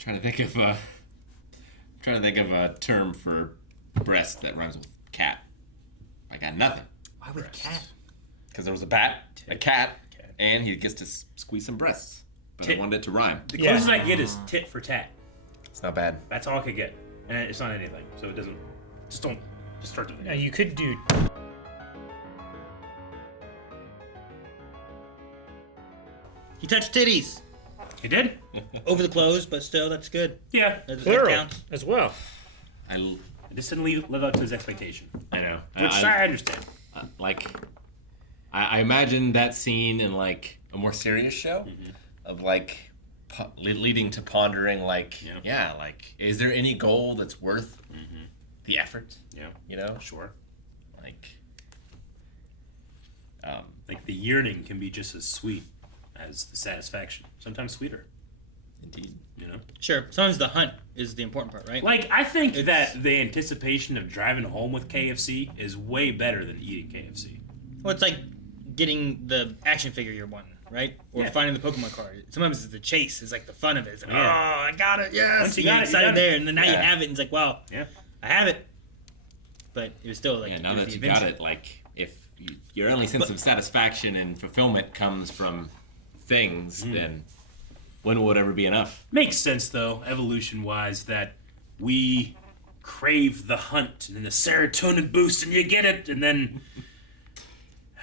Trying to think of a term for breast that rhymes with cat. I got nothing. Why with cat? Because there was a cat, and he gets to squeeze some breasts. But I wanted it to rhyme. The closest I get is tit for tat. It's not bad. That's all I could get. And it's not anything. So it doesn't... Just start to think. Now, you could do... He touched titties. He did? Over the clothes, but still, that's good. Yeah. That Plural counts. as well. It just didn't live up to his expectation. I know. Which I understand. I imagine that scene in like a more serious show of like leading to pondering like, is there any goal that's worth the effort? Yeah. You know? Sure. Like the yearning can be just as sweet as the satisfaction. Sometimes sweeter. Indeed. You know? Sure. Sometimes the hunt is the important part, right? Like, I think that the anticipation of driving home with KFC is way better than eating KFC. Well, it's like getting the action figure you're wanting, right? Or finding the Pokemon card. Sometimes it's the chase. It's like the fun of it. It's like, oh, I got it, yes! Once you get got it, excited there, and then now you have it, and it's like, wow, yeah, I have it. But it was still like, now that you got it, like, if your only sense of satisfaction and fulfillment comes from things, then when will it ever be enough? Makes sense, though, evolution-wise, that we crave the hunt and the serotonin boost, and you get it, and then I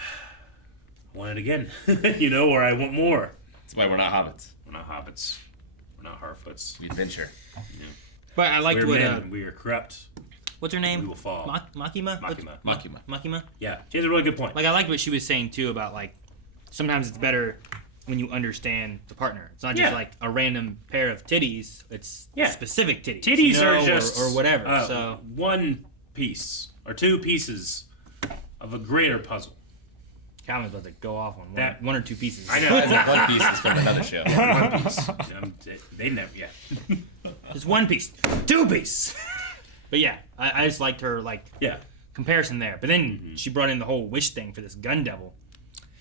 want it again, or I want more. That's why we're not hobbits. We're not hobbits. We're not Harfoots. We adventure. Yeah. But I liked we're what... men, we are corrupt. What's her name? We will fall. Makima? Makima. Yeah, she has a really good point. Like, I liked what she was saying, too, about, like, sometimes it's better when you understand the partner. It's not just, like, a random pair of titties. It's specific titties. Titties are just... Or whatever, so... one piece, or two pieces of a greater puzzle. Calvin's about to go off on one or two pieces. I know. One piece is from another show. One piece. They never, Just one piece. Two piece. But yeah, I just liked her, comparison there. But then she brought in the whole wish thing for this gun devil.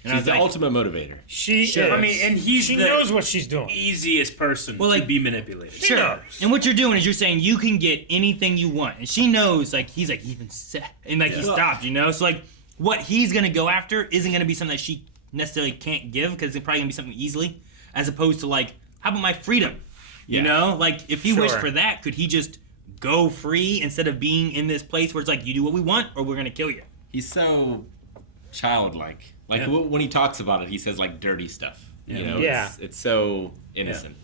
And she's the ultimate motivator. She is. I mean, and she knows what she's doing. Easiest person to be manipulated. Sure. And what you're doing is you're saying you can get anything you want. And she knows, he's even set. And, he stopped, So, what he's going to go after isn't going to be something that she necessarily can't give because it's probably going to be something easily. As opposed to, how about my freedom? You know? If he wished for that, could he just go free instead of being in this place where it's you do what we want or we're going to kill you? He's so childlike. When he talks about it, he says, dirty stuff. It's so innocent.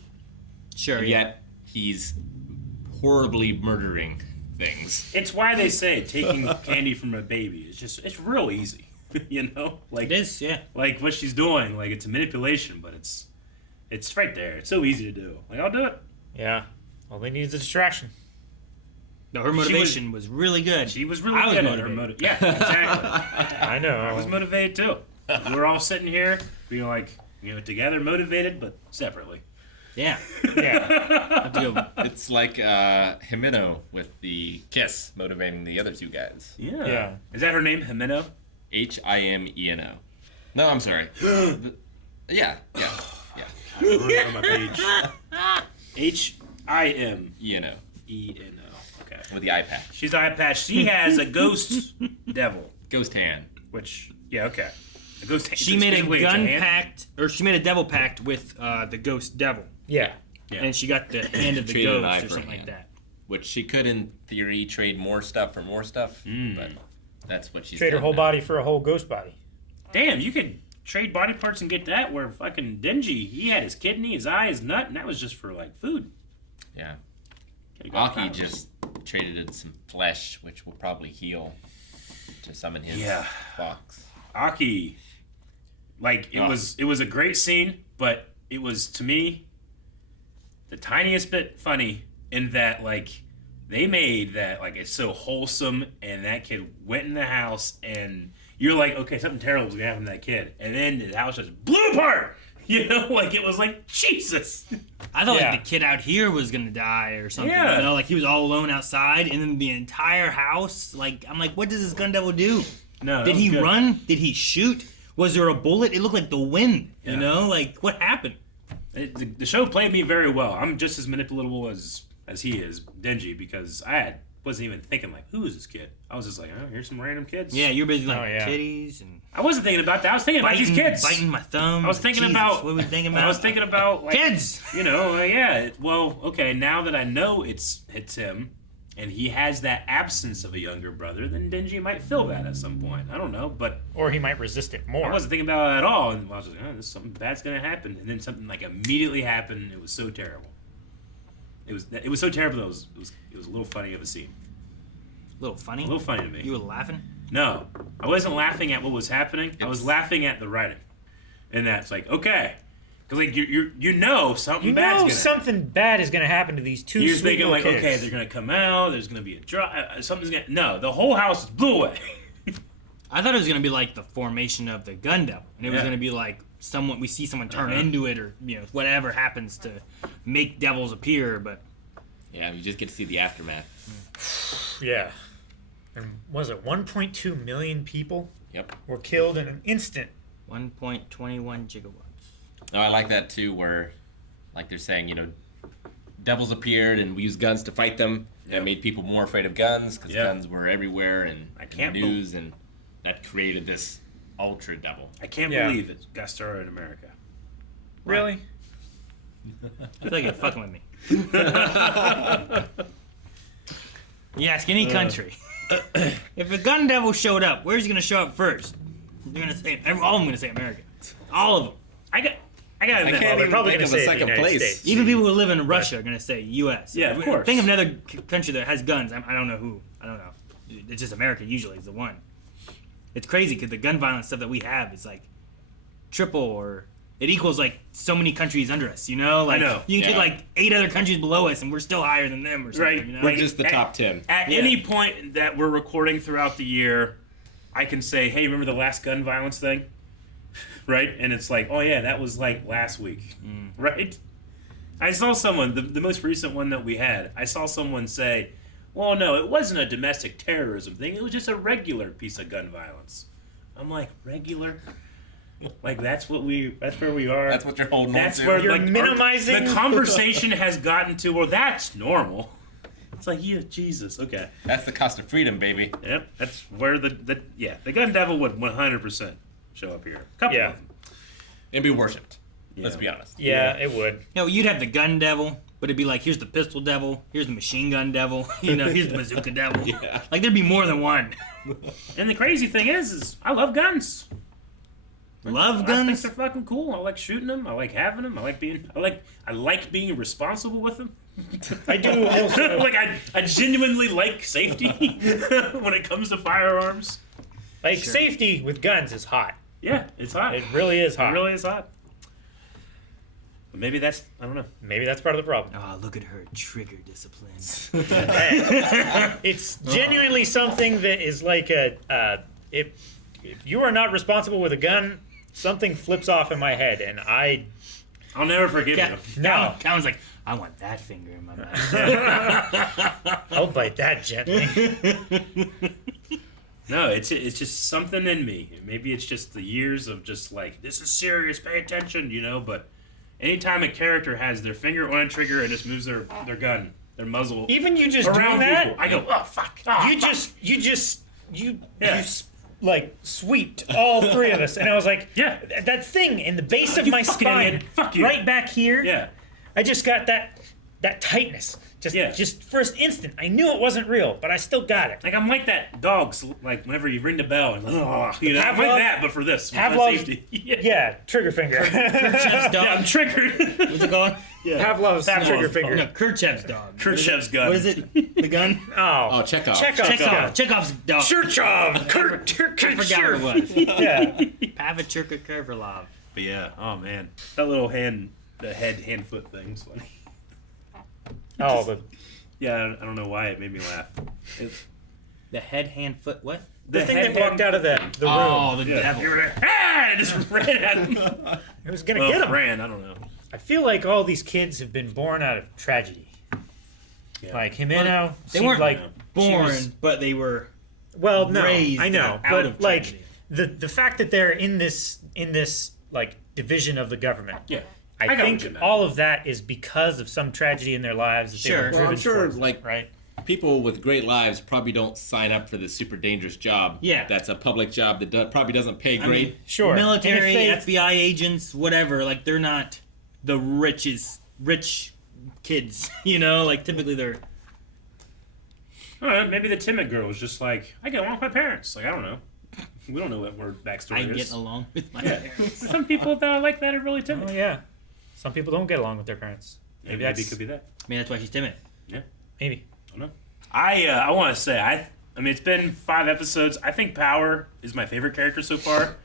Sure, and yet he's horribly murdering things. It's why they say taking candy from a baby is it's real easy. It is, yeah. What she's doing, it's a manipulation, but it's right there. It's so easy to do. I'll do it. Yeah. All they need is a distraction. No, her motivation was really good. She was really good at her motivation. Yeah, exactly. I know. I was motivated too. We're all sitting here being together, motivated, but separately. Yeah. Yeah. It's like Himeno with the kiss motivating the other two guys. Yeah. Is that her name, Himeno? Himeno. No, I'm sorry. Yeah. I wrote it on my page. Himeno. Okay. With the eye patch. She's the eye patch. She has a ghost devil. Ghost hand. Which, okay. A ghost hand. She made a gun pact, or she made a devil pact with the ghost devil. Yeah. And she got the hand of the ghost or something like that. Which she could, in theory, trade more stuff for more stuff, but that's what she's trade her whole body for a whole ghost body. Damn, you could trade body parts and get that, where fucking Denji, he had his kidney, his eye, his nut, and that was just for, food. Yeah. Aki just traded in some flesh, which will probably heal to summon his fox. Aki, it was a great scene, but it was, to me, the tiniest bit funny in that, they made that, it's so wholesome, and that kid went in the house, and you're like, okay, something terrible is going to happen to that kid. And then the house just blew apart! It was Jesus! I thought, the kid out here was going to die or something. Yeah. He was all alone outside, and then the entire house, I'm like, what does this gun devil do? No. Did he run? Did he shoot? Was there a bullet? It looked like the wind, what happened? the show played me very well. I'm just as manipulatable as he is, Denji, because wasn't even thinking like, who is this kid? I was just like, oh, here's some random kids. Yeah, you're busy like yeah. titties and. I wasn't thinking about that. I was thinking about these kids. Biting my thumb. I was thinking Jesus, about. What was thinking about? I was thinking about like, kids. You know, yeah. Well, okay. Now that I know it's him, and he has that absence of a younger brother, then Denji might feel that at some point. I don't know, but Or he might resist it more. I wasn't thinking about it at all, and I was like, oh, this something bad's gonna happen, and then something like immediately happened. It was so terrible. It was so terrible that it was a little funny of a scene. A little funny. A little funny to me. You were laughing. No, I wasn't laughing at what was happening. I was laughing at the writing, and that's like okay, because like you know something You bad's know gonna something bad is going to happen to these two You're sweet thinking little like, kids. okay, they're gonna come out. There's gonna be a drop. Something's gonna. No, the whole house blew away. I thought it was gonna be like the formation of the gun devil, and it was Yeah. gonna be like we see someone turn Uh-huh. into it, or whatever happens to make devils appear. But Yeah, you just get to see the aftermath. Yeah. And was it 1.2 million people Yep. were killed in an instant? 1.21 gigawatts. No, I like that too, where, like they're saying, devils appeared and we used guns to fight them. Yep. That made people more afraid of guns because Yep. guns were everywhere and I in can't the news, and that created this ultra devil. I can't Yeah. believe it got started in America. Really? I feel like you're fucking with me. You ask any country, if a gun devil showed up, where's he gonna show up first? They're gonna say all of them gonna say America. All of them. I got I admit, can't they're even probably think gonna of a say the second United place. States. Even people who live in Russia are gonna say U.S. Yeah, of course. Think of another country that has guns. I don't know who. I don't know. It's just America usually is the one. It's crazy because the gun violence stuff that we have is like triple or it equals like so many countries under us. Like I know. you can take Yeah. like 8 other countries below us and we're still higher than them or something. Right. We're Like, just the top 10. At Yeah. any point that we're recording throughout the year, I can say, hey, remember the last gun violence thing? Right? And it's like, oh yeah, that was like last week. Right? I saw someone, the most recent one that we had, I saw someone say, well, no, it wasn't a domestic terrorism thing. It was just a regular piece of gun violence. I'm like, regular? Like that's where we are. That's what you're holding That's on to. where You're like, minimizing- the conversation has gotten to. Well, that's normal. It's like, yeah, Jesus, okay. That's the cost of freedom, baby. Yep, that's where the gun devil would 100% show up here. Couple Yeah. of them. And be worshipped. Yeah. Let's be honest. Yeah, it would. You'd have the gun devil, but it'd be like, here's the pistol devil, here's the machine gun devil, here's the bazooka devil. Yeah. Like there'd be more than one. And the crazy thing is I love guns. Love I think guns? they're fucking cool. I like shooting them. I like having them. I like being responsible with them. I do also. Like I genuinely like safety when it comes to firearms. Like, safety with guns is hot. Yeah, it's hot. It really is hot. It really is hot. But maybe that's, I don't know. Maybe that's part of the problem. Oh, look at her trigger discipline. It's genuinely something that is like if you are not responsible with a gun, something flips off in my head, and I'll never forgive you. No. Cowan's like, I want that finger in my mouth. I'll bite that gently. No, it's just something in me. Maybe it's just the years of just like, this is serious, pay attention, but anytime a character has their finger on a trigger and just moves their gun, their muzzle Even you just around doing that, people, I go, oh, fuck. Oh, you fuck. you Yeah. like sweeped all three of us, and I was like, Yeah. that thing in the base of You my fucking spine, idiot. Fuck you. right back here. Yeah. I just got that tightness. Just first instant, I knew it wasn't real, but I still got it. Like, I'm like that dog, like, whenever you ring the bell, and, I'm like Pavlov- that, but for this. For Pavlov's- safety. Yeah, trigger finger. Kerchev's dog. Yeah, I'm triggered. What's it called? Yeah. Pavlov's trigger finger. No, Kerchev's dog. Khrushchev's gun. What is it? The gun? Oh, Chekhov. Chekhov's dog. Churchov. I forgot what it was. Yeah. Pavachurka Kurvalov. But yeah, oh man. That little the hand foot thing's funny. Oh, Yeah, I don't know why it made me laugh. The head, hand, foot, what? the thing that walked out of the room. Oh, the Yeah. devil. I just ran at him. It was gonna Well, get him. ran, I don't know. I feel like all these kids have been born out of tragedy. Yeah. Like Himeno, They seemed weren't like born, she was- but they were well, no, raised I know, out but of like tragedy. the fact that they're in this like division of the government. Yeah. I got what think you meant. all of that is because of some tragedy in their lives. That they were Sure. Well, I'm driven sure, towards, like, right? people with great lives probably don't sign up for this super dangerous job. Yeah. That's a public job that probably doesn't pay I great. mean, Sure. Military, And if FBI agents, whatever. Like they're not the rich kids. You know, like typically they're. I don't know, maybe the timid girl was just like, I get along with my parents. Like, I don't know. We don't know what her backstory I is. get along with my Yeah. parents. Some people that are like that are really timid. Oh yeah, some people don't get along with their parents. Maybe it could be that. I mean, that's why she's timid. Maybe. I don't know. I want to say, I mean, it's been 5 episodes. I think Power is my favorite character so far.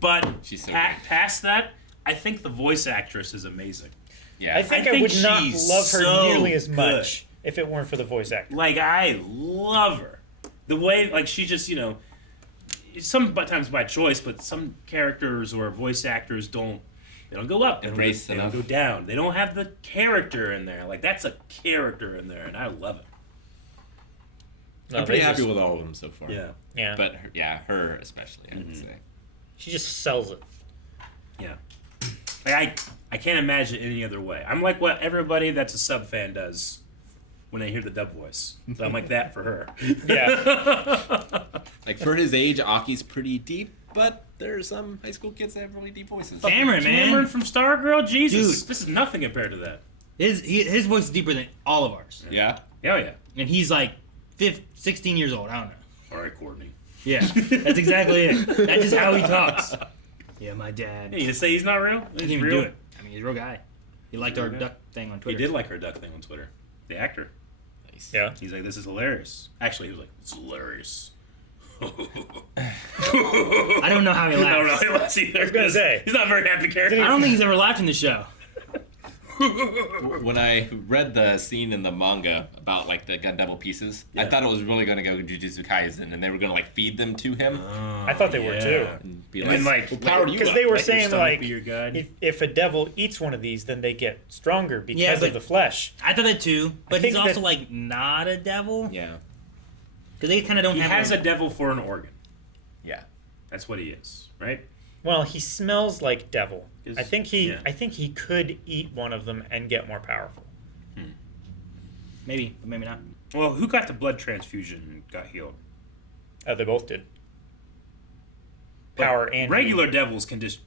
But She's so past that, I think the voice actress is amazing. Yeah. I think I, think would not she's love her so nearly as good. much if it weren't for the voice actor. Like, I love her. The way, like, she just, you know, sometimes by choice, but some characters or voice actors don't go up. They Embrace don't enough. go down. They don't have the character in there. Like, that's a character in there, and I love it. No, I'm pretty they happy just- with all of them so far. Yeah. Yeah, But her especially, I would say. she just sells it. Yeah. Like, I can't imagine it any other way. I'm like what everybody that's a sub fan does when they hear the dub voice. So I'm like that for her. Yeah. Like, for his age, Aki's pretty deep, but there are some high school kids that have really deep voices. Cameron, man. Cameron from Stargirl? Jesus. Dude. This is nothing compared to that. His voice is deeper than all of ours, Yeah? Hell yeah. and he's like 16 years old. I don't know. All right, Courtney. Yeah, that's exactly it. That's just how he talks. Yeah, my dad. Hey, you say he's not real? He He's didn't even real. do it. I mean, he's a real guy. He liked our real guy. duck thing on He Twitter. did like her duck thing on Twitter. The actor. Nice. Yeah. He's like, this is hilarious. Actually, he was like, it's hilarious. I don't know how he I don't know. laughs. He laughs either. I was gonna say. He's not a very happy character. I don't think he's ever laughed in the show. When I read the scene in the manga about, like, the gun double pieces, I Yeah. thought it was really going to go Jujutsu Kaisen, and they were going to, like, feed them to him. I thought they were too. And be And like, then, like, what power do you Because got? they were Let your saying stomach like, be your guide. if a devil eats one of these, then they get stronger because Yeah, but- of the flesh. I thought that too, but he's think also that- like not a devil Yeah. because they kind of don't He have. has a devil for an organ. Yeah. That's what he is, right? Well, he smells like devil. Is- I think yeah. he could eat one of them and get more powerful. maybe, but maybe not. Well, who got the blood transfusion and got healed? They both did. But Power and regular devils can just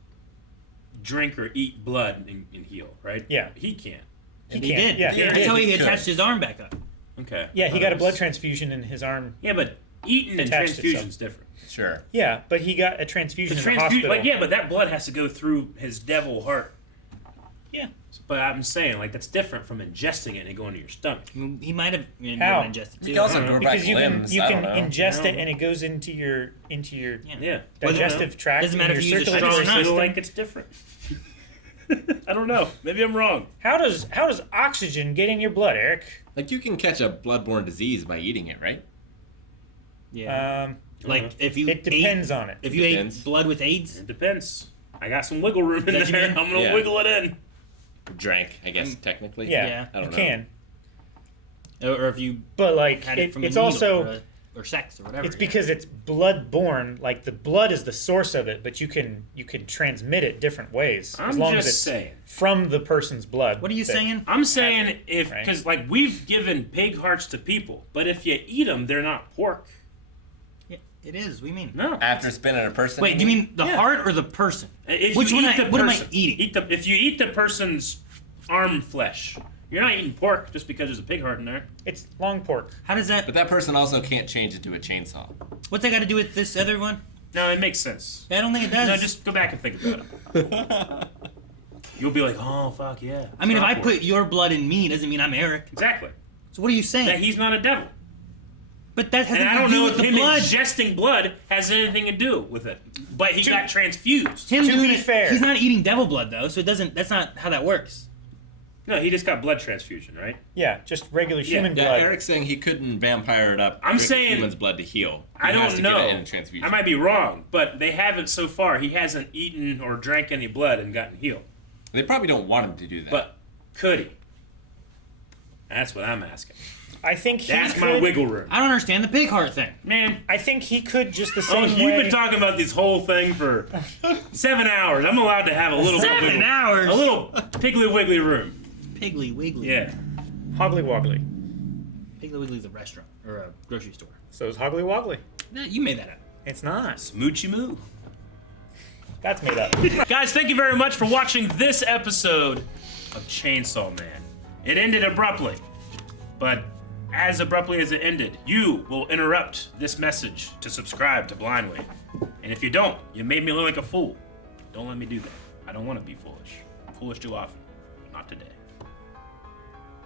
drink or eat blood and heal, right? Yeah. He can't. He He can. did. Yeah, That's how he he could. attached his arm back up. Okay. Yeah, he got a That blood was- transfusion in his arm. Yeah, but eating and Attached transfusion is different. Sure. Yeah, but he got a transfusion The in the transfusion, hospital. like, yeah, but that blood has to go through his devil heart. Yeah. But I'm saying, like, that's different from ingesting it and it going to your stomach. He might have How? ingested too. You can also grow back Because you can limbs. you I can don't know. ingest No. it and it goes into your Yeah. digestive tract. Doesn't and matter your if you use a straw circulatory or I not. feel system. like it's different. I don't know. Maybe I'm wrong. How does oxygen get in your blood, Eric? Like, you can catch a bloodborne disease by eating it, right? Yeah. Like if you It depends on it. If you Depends. ate blood with AIDS, It depends. I got some wiggle room in Does there. you I'm mean? going to Yeah. wiggle it in. Drank, I guess, technically. Yeah, Yeah. I you don't know. can. or if you But like had it from it's a needle also or sex or whatever. it's because it's blood-borne. Like the blood is the source of it, but you can transmit it different ways as I'm long just as it's saying. from the person's blood. What are you that- saying? I'm saying if, Right. because like we've given pig hearts to people, but if you eat them, they're not pork. Yeah, it is. What do you mean? No. After spinning a person. Wait, do you mean the Yeah. heart or the person? If Which you one? eat the What am I person- eating? if you eat the person's arm flesh, you're not eating pork just because there's a pig heart in there. It's long pork. How does that? But that person also can't change into a chainsaw. What's that got to do with this other one? No, it makes sense. I don't think it does. No, just go back and think about it. You'll be like, oh fuck yeah. I mean, if It's I not put pork. your blood in me, doesn't mean I'm Eric. exactly So what are you saying? that he's not a devil, But that has and I nothing don't to do know with if the him blood. ingesting blood has anything to do with it. But he got transfused. Him To doing be it, fair. he's not eating devil blood though, so it doesn't. That's not how that works. No, he just got blood transfusion, right? Yeah, just regular human Yeah, blood. Eric's saying he couldn't vampire it up. I'm drink saying- human's blood to heal. I He has don't to get it in know. a transfusion. I might be wrong, but they haven't so far. He hasn't eaten or drank any blood and gotten healed. They probably don't want him to do that. But could he? That's what I'm asking. I think he That's could, my wiggle room. I don't understand the pig heart thing. Man, I think he could just the same way. you've been talking about this whole thing for 7 hours. I'm allowed to have a little bit of 7 hours. A little Piggly Wiggly room. Piggly Wiggly. Yeah. Hoggly Woggly. Piggly Wiggly's a restaurant or a grocery store. So is Hoggly Woggly. Nah, you made that up. It's not. Smoochy moo. That's made up. Guys, thank you very much for watching this episode of Chainsaw Man. It ended abruptly, but as abruptly as it ended, you will interrupt this message to subscribe to Blindwave. And if you don't, you made me look like a fool. Don't let me do that. I don't want to be foolish. I'm foolish too often. Not today.